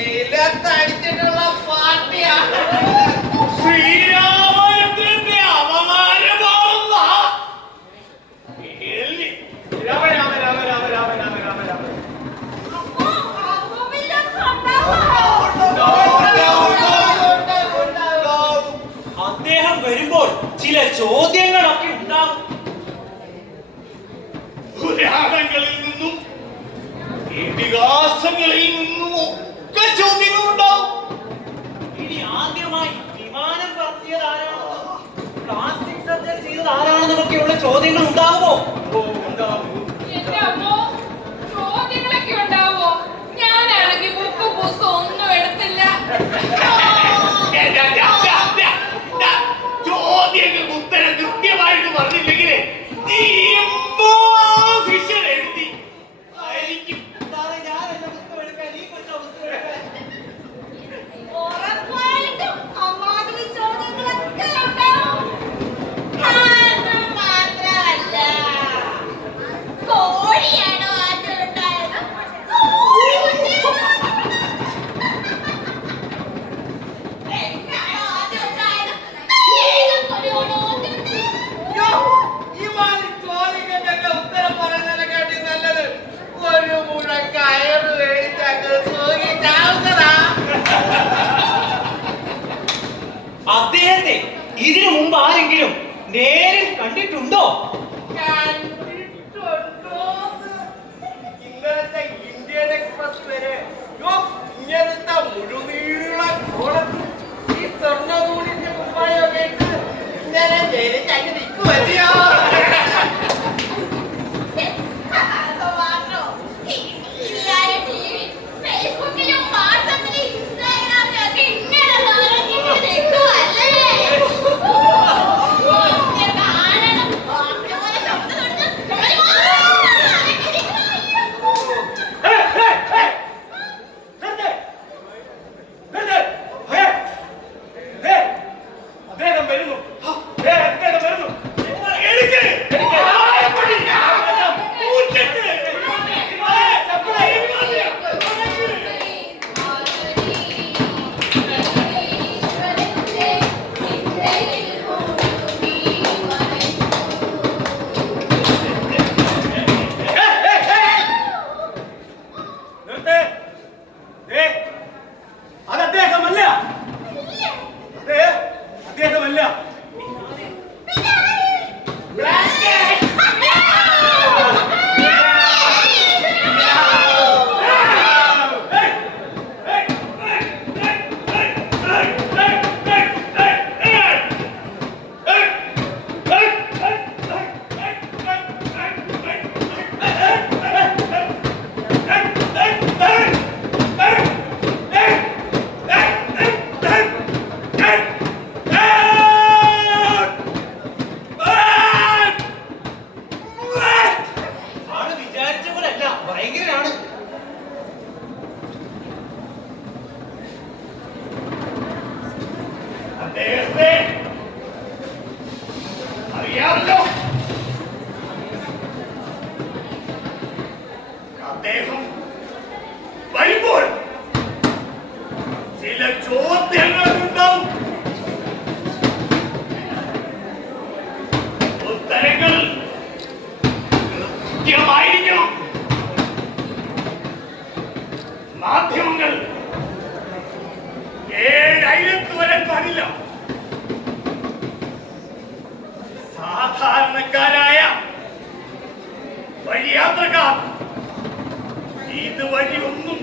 നിലത്തടിച്ചിട്ടുള്ള പാർട്ടിയാണ്. ശ്രീരാമചന്ദ്രന്റെ അവമാനമാണെന്ന രാമ രാമ രാമ രാമ രാമ രാമ രാമ രാമ. അദ്ദേഹം വരുമ്പോൾ ചില ചോദ്യങ്ങളൊക്കെ ഉണ്ടാകും. പുരാണങ്ങളിൽ നിന്നും ഇതിഹാസങ്ങളിൽ നിന്നും ഒക്കെ ചോദ്യങ്ങൾ ഉണ്ടാവും. ഇനി ആദ്യമായി വിമാനം പറത്തിയത് ആരാണോ, പ്ലാസ്റ്റിക് സർജറി ചെയ്തത് ആരാണെന്നൊക്കെയുള്ള ചോദ്യങ്ങൾ ഉണ്ടാവുമോ? ചോദ്യങ്ങളൊക്കെ ഉണ്ടാവോ? ഞാനാണെങ്കിൽ ബുക്കും പുസ്തകം ഒന്നും എടുത്തില്ല. ചോദ്യങ്ങൾക്ക് ഉത്തരം കൃത്യമായിട്ട് പറഞ്ഞില്ലെങ്കിലേ നീ ശിഷ്യൻ എഴുതി അദ്ദേഹത്തെ ഇതിനു മുമ്പ് ആരെങ്കിലും നേരിൽ കണ്ടിട്ടുണ്ടോ? ഇന്നലത്തെ ഇന്ത്യൻ എക്സ്പ്രസ് വരെ ഇങ്ങനത്തെ മുഴുനീളം ഈ സ്വർണ്ണനൂലിന്റെ കുപ്പായൊക്കെ ഇട്ട് ഇങ്ങനെ ജയിലിൽ നിൽക്കുമതിയോ? അദ്ദേഹം വരുമ്പോൾ ചില ചോദ്യങ്ങൾ ഉണ്ടാവും. ഉത്തരങ്ങൾ കൃത്യമായിരിക്കണം. മാധ്യമങ്ങൾ 7 അയലത്ത് വരാൻ പാടില്ല. സാധാരണക്കാരായ വഴിയാത്രക്കാർ ഇതുവഴി ഒന്നും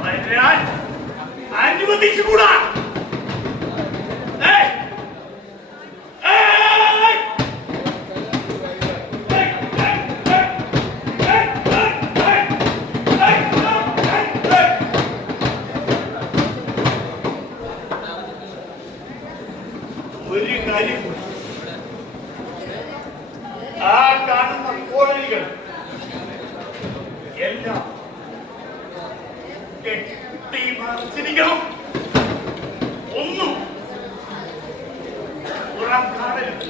വരാൻ അനുവദിച്ചുകൂടാ. ഒരു കാര്യം, ആ കാണുന്ന കോളനികൾ എല്ലാം കെട്ടിമറിച്ചിരിക്കണം. ഒന്നും പുറം കാണരുത്.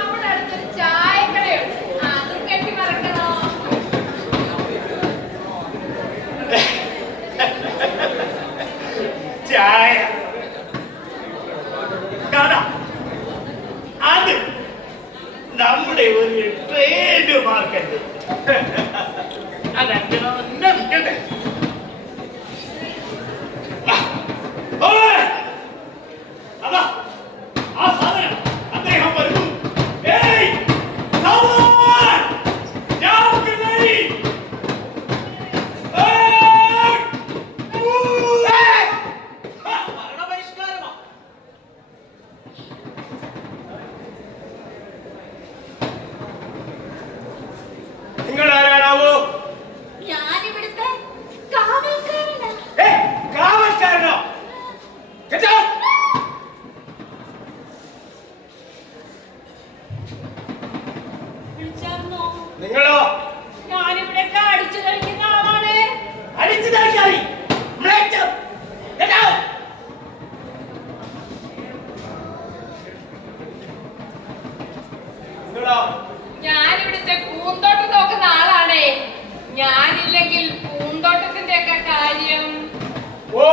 അവിടെ അടുത്തൊരു ചായക്കടയുണ്ട്, അതും കെട്ടിമറക്കണോ? ഇങ്ങനെ തന്നെ നിൽക്കട്ടെ. ഓയ്! അതാ, ആ സാധനം, അദ്ദേഹം വരുന്നു. ഏയ്! സാവധാൻ! ജാഗ്രതയിൽ! ഏയ്! ഊ! ഏയ്! ഭരണപരിഷ്കാരമാ. നിങ്ങൾ ആരാണാവോ? ഞാനിവിടുത്തെ കാവൽക്കാരനാ. കാവൽക്കാരനോ? Get out! വിളിച്ചായിരുന്നോ? നിങ്ങളോ? ഞാനിവിടെയൊക്കെ അടിച്ചു കളിക്കുന്ന ആളാണ്. അടിച്ചു താഴ്ചായി. മ്ലേച്ഛം. Get out! നിങ്ങളോ? ഞാനിവിടുത്തെ പൂന്തോട്ടം നോക്കുന്ന ആളാണേ. ഞാനില്ലെങ്കിൽ പൂന്തോട്ടത്തിന്റെ ഒക്കെ കാര്യം. ഓ